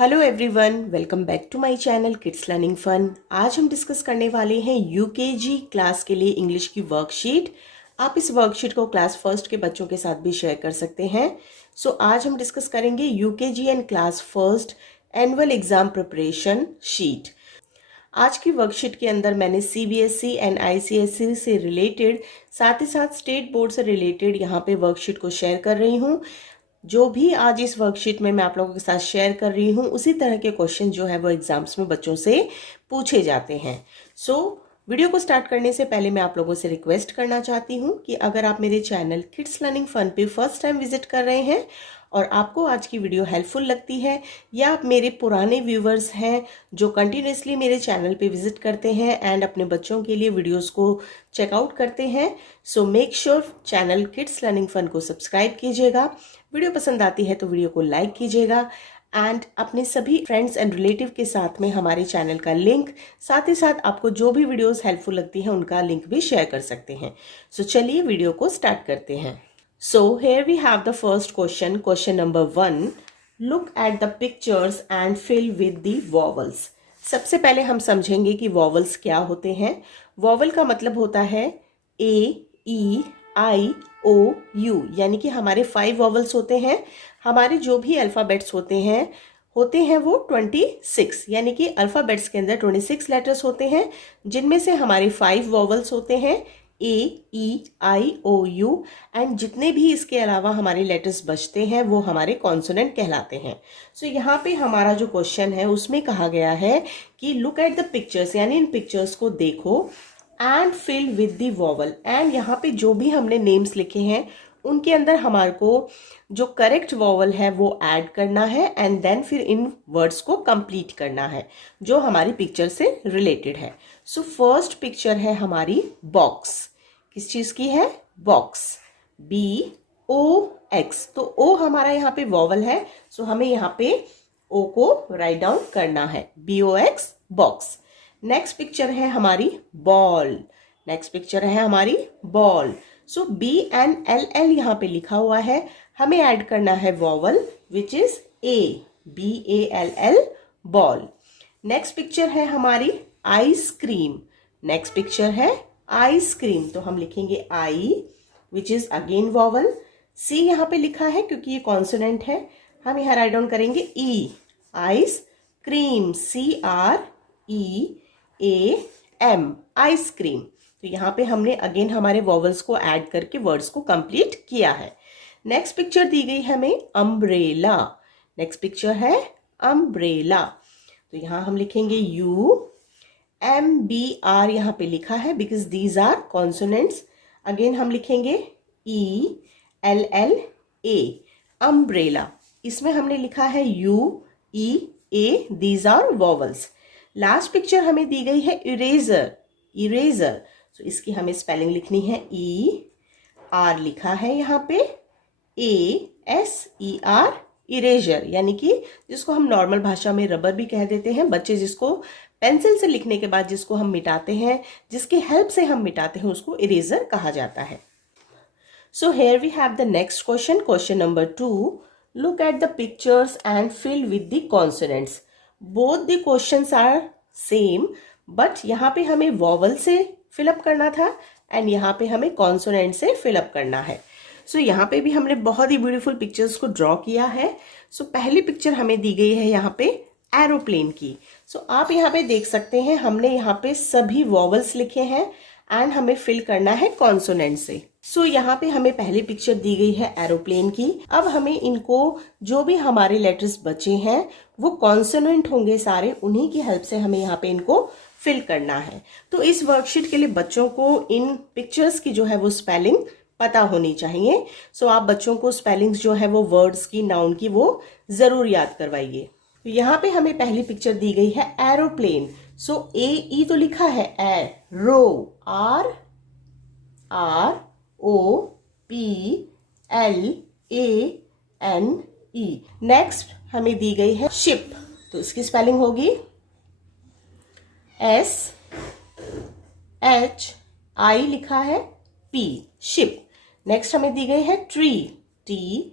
Hello everyone, welcome back to my channel kids learning fun. आज हम discuss करने वाले हैं यूकेजी क्लास के लिए इंग्लिश की वर्कशीट। आप इस वर्कशीट को क्लास फर्स्ट के बच्चों के साथ भी शेयर कर सकते हैं। आज हम डिस्कस करेंगे UKG and class first annual exam preparation sheet. आज की वर्कशीट के अंदर मैंने सीबीएसई एंड आईसीएसई से रिलेटेड, साथ ही साथ स्टेट बोर्ड से रिलेटेड यहाँ पे वर्कशीट को शेयर कर रही हूँ। जो भी आज इस वर्कशीट में मैं आप लोगों के साथ शेयर कर रही हूँ, उसी तरह के क्वेश्चन जो है वो एग्जाम्स में बच्चों से पूछे जाते हैं। वीडियो को स्टार्ट करने से पहले मैं आप लोगों से रिक्वेस्ट करना चाहती हूँ कि अगर आप मेरे चैनल किड्स लर्निंग फन पे फर्स्ट टाइम विजिट कर रहे हैं और आपको आज की वीडियो हेल्पफुल लगती है, या आप मेरे पुराने व्यूवर्स हैं जो कंटिन्यूसली मेरे चैनल पे विजिट करते हैं एंड अपने बच्चों के लिए वीडियोस को चेकआउट करते हैं, so make sure channel kids learning fun को सब्सक्राइब कीजिएगा। वीडियो पसंद आती है तो वीडियो को लाइक कीजिएगा एंड अपने सभी फ्रेंड्स एंड रिलेटिव के साथ में हमारे चैनल का लिंक, साथ ही साथ आपको जो भी वीडियोस हेल्पफुल लगती हैं उनका लिंक भी शेयर कर सकते हैं। चलिए वीडियो को स्टार्ट करते हैं। Here we have the first question, question number 1. Look at the pictures and fill with the vowels. सबसे पहले हम समझेंगे कि vowels क्या होते हैं। vowel का मतलब होता है A, E, I, O, U, यानी कि हमारे 5 vowels होते हैं। हमारे जो भी अल्फ़ाबेट्स होते हैं वो 26, यानी कि अल्फ़ाबेट्स के अंदर 26 लेटर्स होते हैं, जिनमें से हमारे 5 vowels होते हैं A, E, I, O, U, and जितने भी इसके अलावा हमारे लेटर्स बचते हैं वो हमारे कॉन्सोनेंट कहलाते हैं। यहाँ पे हमारा जो क्वेश्चन है उसमें कहा गया है कि लुक एट द पिक्चर्स, यानी इन पिक्चर्स को देखो and fill with the vowel, and यहाँ पे जो भी हमने नेम्स लिखे हैं उनके अंदर हमारे को जो करेक्ट वॉवल है वो ऐड करना है एंड देन फिर इन वर्ड्स को कंप्लीट करना है जो हमारी पिक्चर से रिलेटेड है। फर्स्ट पिक्चर है हमारी बॉक्स। किस चीज की है? बॉक्स। BOX, तो O हमारा यहाँ पे वॉवल है, हमें यहाँ पे O को राइट डाउन करना है, BOX, बॉक्स। नेक्स्ट पिक्चर है हमारी बॉल। नेक्स्ट पिक्चर है हमारी बॉल। BNLL यहाँ पे लिखा हुआ है, हमें ऐड करना है vowel which is A, BALL, ball. Next picture है हमारी आइसक्रीम। नेक्स्ट पिक्चर है आइसक्रीम, तो हम लिखेंगे I, which is again vowel. C यहाँ पे लिखा है क्योंकि ये कॉन्सोनेंट है, हम यहाँ राइट डाउन करेंगे E, आइसक्रीम, CREAM, आइसक्रीम। तो यहाँ पे हमने अगेन हमारे वॉवल्स को ऐड करके वर्ड्स को कंप्लीट किया है। नेक्स्ट पिक्चर दी गई हमें अम्ब्रेला। नेक्स्ट पिक्चर है अम्ब्रेला, तो यहाँ हम लिखेंगे UMBR यहाँ पे लिखा है because these are consonants. Again हम लिखेंगे ELLA, अम्ब्रेला। इसमें हमने लिखा है UEA, these are vowels. Last picture हमें दी गई है इरेजर। इरेजर, इसकी हमें स्पेलिंग लिखनी है ER लिखा है यहाँ पे ASER, इरेजर, यानी कि जिसको हम नॉर्मल भाषा में रबर भी कह देते हैं। बच्चे जिसको पेंसिल से लिखने के बाद जिसको हम मिटाते हैं, जिसकी हेल्प से हम मिटाते हैं, उसको इरेजर कहा जाता है। Here we have the next question, question number 2. Look at the pictures and fill with the consonants. Both the questions are same, but यहाँ पे हमें vowel से फिलअप करना था एंड यहाँ पे हमें कॉन्सोनेंट से फिलअप करना है। यहाँ पे भी हमने बहुत ही ब्यूटीफुल पिक्चर्स को ड्रॉ किया है। पहली पिक्चर हमें दी गई है यहाँ पे एरोप्लेन की। आप यहाँ पे देख सकते हैं हमने यहाँ पे सभी वॉवल्स लिखे हैं एंड हमें फिल करना है कॉन्सोनेंट से। यहाँ पे हमें पहली पिक्चर दी गई है एरोप्लेन की। अब हमें इनको जो भी हमारे लेटर्स बचे हैं वो कॉन्सोनेंट होंगे सारे, उन्हीं की हेल्प से हमें यहाँ पे इनको फिल करना है। तो इस वर्कशीट के लिए बच्चों को इन पिक्चर्स की जो है वो स्पेलिंग पता होनी चाहिए। आप बच्चों को स्पेलिंग्स जो है वो वर्ड्स की, नाउन की, वो जरूर याद करवाइए। तो यहाँ पे हमें पहली पिक्चर दी गई है एरोप्लेन। AE तो लिखा है रो, ROPLANE। नेक्स्ट हमें दी गई है शिप, तो इसकी स्पेलिंग होगी SHI लिखा है P, शिप। नेक्स्ट हमें दी गई है ट्री, TREE,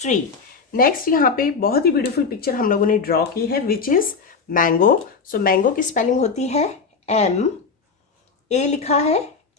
ट्री। नेक्स्ट यहाँ पे बहुत ही ब्यूटीफुल पिक्चर हम लोगों ने ड्रॉ की है which is mango. So mango की स्पेलिंग होती है MA लिखा है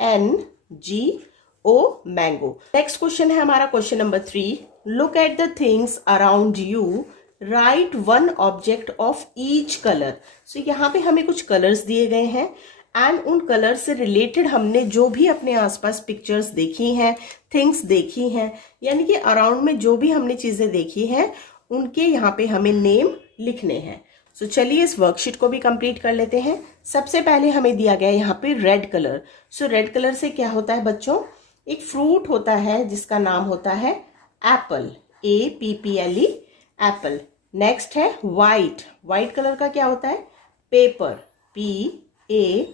NGO मैंगो। नेक्स्ट क्वेश्चन है हमारा question number 3। Look at the things around you, right one object of each colour. So यहाँ पे हमें कुछ कलर्स दिए गए हैं एंड उन कलर से रिलेटेड हमने जो भी अपने आसपास पिक्चर्स देखी हैं, थिंग्स देखी हैं, यानी कि अराउंड में जो भी हमने चीजें देखी हैं उनके यहाँ पे हमें नेम लिखने हैं। सो चलिए इस वर्कशीट को भी कंप्लीट कर लेते हैं। सबसे पहले हमें दिया गया है यहाँ पे रेड कलर। सो रेड कलर से क्या होता है बच्चों, एक फ्रूट होता है जिसका नाम होता है एप्पल, APPLE एप्पल। नेक्स्ट है व्हाइट, व्हाइट कलर का क्या होता है, paper, PAPER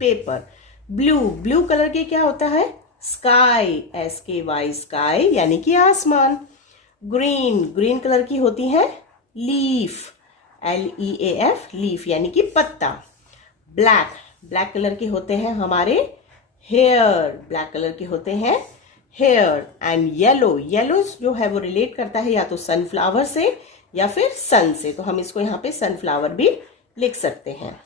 paper. Blue, blue colour के क्या होता है, स्काई, SKY स्काई यानी कि आसमान। ग्रीन, ग्रीन कलर की होती है लीफ, LEAF लीफ यानी कि पत्ता। ब्लैक, ब्लैक कलर के होते हैं हमारे हेयर, ब्लैक कलर के होते हैं हेयर। एंड येलो, येलो जो है वो रिलेट करता है या तो सनफ्लावर से या फिर सन से, तो हम इसको यहाँ पे सनफ्लावर भी लिख सकते हैं।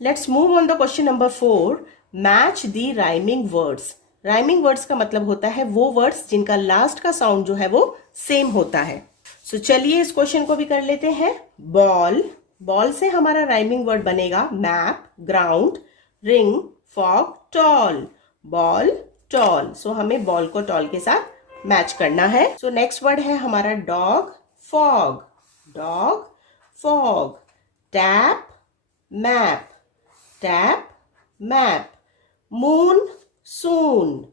Let's move on the question number 4। Match the rhyming words. Rhyming words का मतलब होता है वो वर्ड्स जिनका लास्ट का साउंड जो है वो सेम होता है। सो चलिए इस क्वेश्चन को भी कर लेते हैं। बॉल, बॉल से हमारा राइमिंग वर्ड बनेगा map, ground, ring, fog, tall. Ball, tall. So हमें बॉल को टॉल के साथ मैच करना है। सो नेक्स्ट वर्ड है हमारा dog, fog, dog, fog. Tap, map, tap, map. Moon, soon,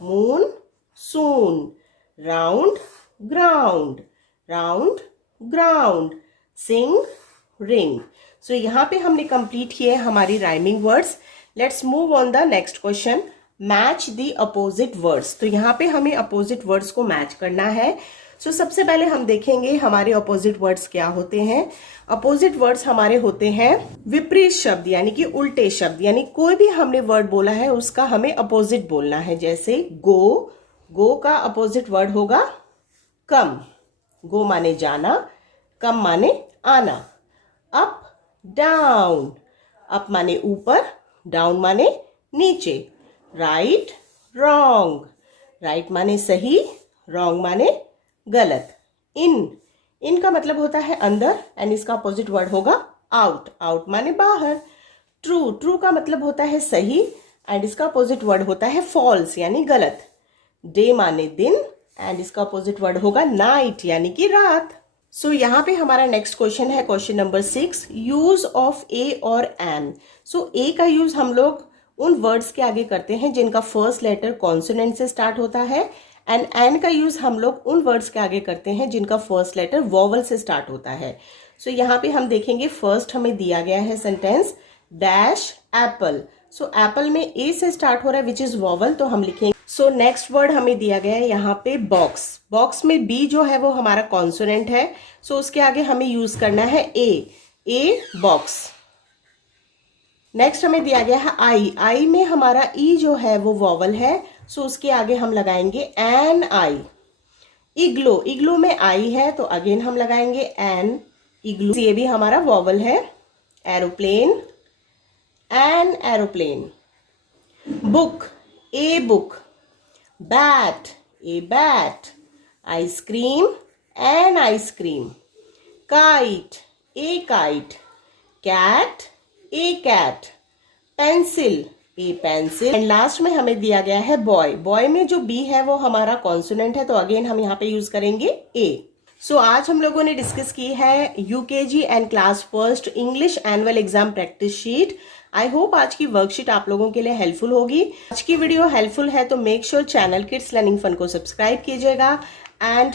moon, soon. Round, ground, round, ground. Sing, ring. So यहाँ पे हमने कंप्लीट किए हमारी rhyming words. Let's move on the next question. Match the opposite words. तो यहाँ पे हमें opposite words को मैच करना है। सो सबसे पहले हम देखेंगे हमारे अपोजिट वर्ड्स क्या होते हैं। अपोजिट वर्ड्स हमारे होते हैं विपरीत शब्द यानी कि उल्टे शब्द, यानी कोई भी हमने वर्ड बोला है उसका हमें अपोजिट बोलना है। जैसे गो, गो का अपोजिट वर्ड होगा कम। गो माने जाना, कम माने आना। अप, डाउन, अप माने ऊपर, डाउन माने नीचे। राइट, रॉन्ग, राइट माने सही, रॉन्ग माने गलत। इन, इन का मतलब होता है अंदर एंड इसका अपोजिट वर्ड होगा आउट, आउट माने बाहर। ट्रू, ट्रू का मतलब होता है सही एंड इसका अपोजिट वर्ड होता है फॉल्स यानी गलत। डे माने दिन एंड इसका अपोजिट वर्ड होगा नाइट यानी कि रात। सो यहाँ पे हमारा नेक्स्ट क्वेश्चन है क्वेश्चन नंबर 6। यूज ऑफ ए और एन। सो ए का यूज हम लोग उन वर्ड्स के आगे करते हैं जिनका फर्स्ट लेटर कॉन्सोनेंट से स्टार्ट होता है एंड एन का यूज हम लोग उन वर्ड्स के आगे करते हैं जिनका फर्स्ट लेटर वॉवल से स्टार्ट होता है। सो यहाँ पे हम देखेंगे फर्स्ट हमें दिया गया है sentence dash Apple. So Apple में ए से स्टार्ट हो रहा है विच इज वॉवल, तो हम लिखेंगे। सो नेक्स्ट वर्ड हमें दिया गया है यहाँ पे बॉक्स। बॉक्स में बी जो है वो हमारा कॉन्सोनेंट है, सो उसके आगे हमें यूज करना है ए बॉक्स। नेक्स्ट हमें दिया गया है आई। आई में हमारा ई जो है वो वॉवल है, सो उसके आगे हम लगाएंगे एन आई। इग्लो, इग्लो में आई है तो अगेन हम लगाएंगे एन इग्लो, ये भी हमारा वॉवल है। Aeroplane, an aeroplane. Book, a book. Bat, a bat. Ice cream, an ice cream. Kite, a kite. Cat, a cat. Pencil, a pencil. And last में हमें दिया गया है बॉय। बॉय में जो बी है वो हमारा कॉन्सोनेंट है, तो अगेन हम यहाँ पे यूज करेंगे ए। सो आज हम लोगों ने डिस्कस की है UKG and class first English annual exam practice sheet. I hope आज की वर्कशीट आप लोगों के लिए हेल्पफुल होगी। आज की वीडियो हेल्पफुल है तो make sure channel kids learning fun को सब्सक्राइब कीजिएगा एंड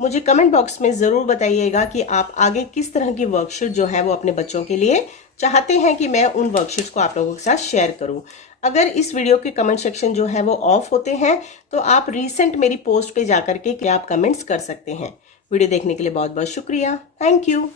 मुझे कमेंट बॉक्स में जरूर बताइएगा कि आप आगे किस तरह की वर्कशीट जो है वो अपने बच्चों के लिए चाहते हैं कि मैं उन वर्कशीट्स को आप लोगों के साथ शेयर करूं। अगर इस वीडियो के कमेंट सेक्शन जो है वो ऑफ होते हैं तो आप रीसेंट मेरी पोस्ट पे जाकर के आप कमेंट्स कर सकते हैं। वीडियो देखने के लिए बहुत बहुत शुक्रिया। Thank you.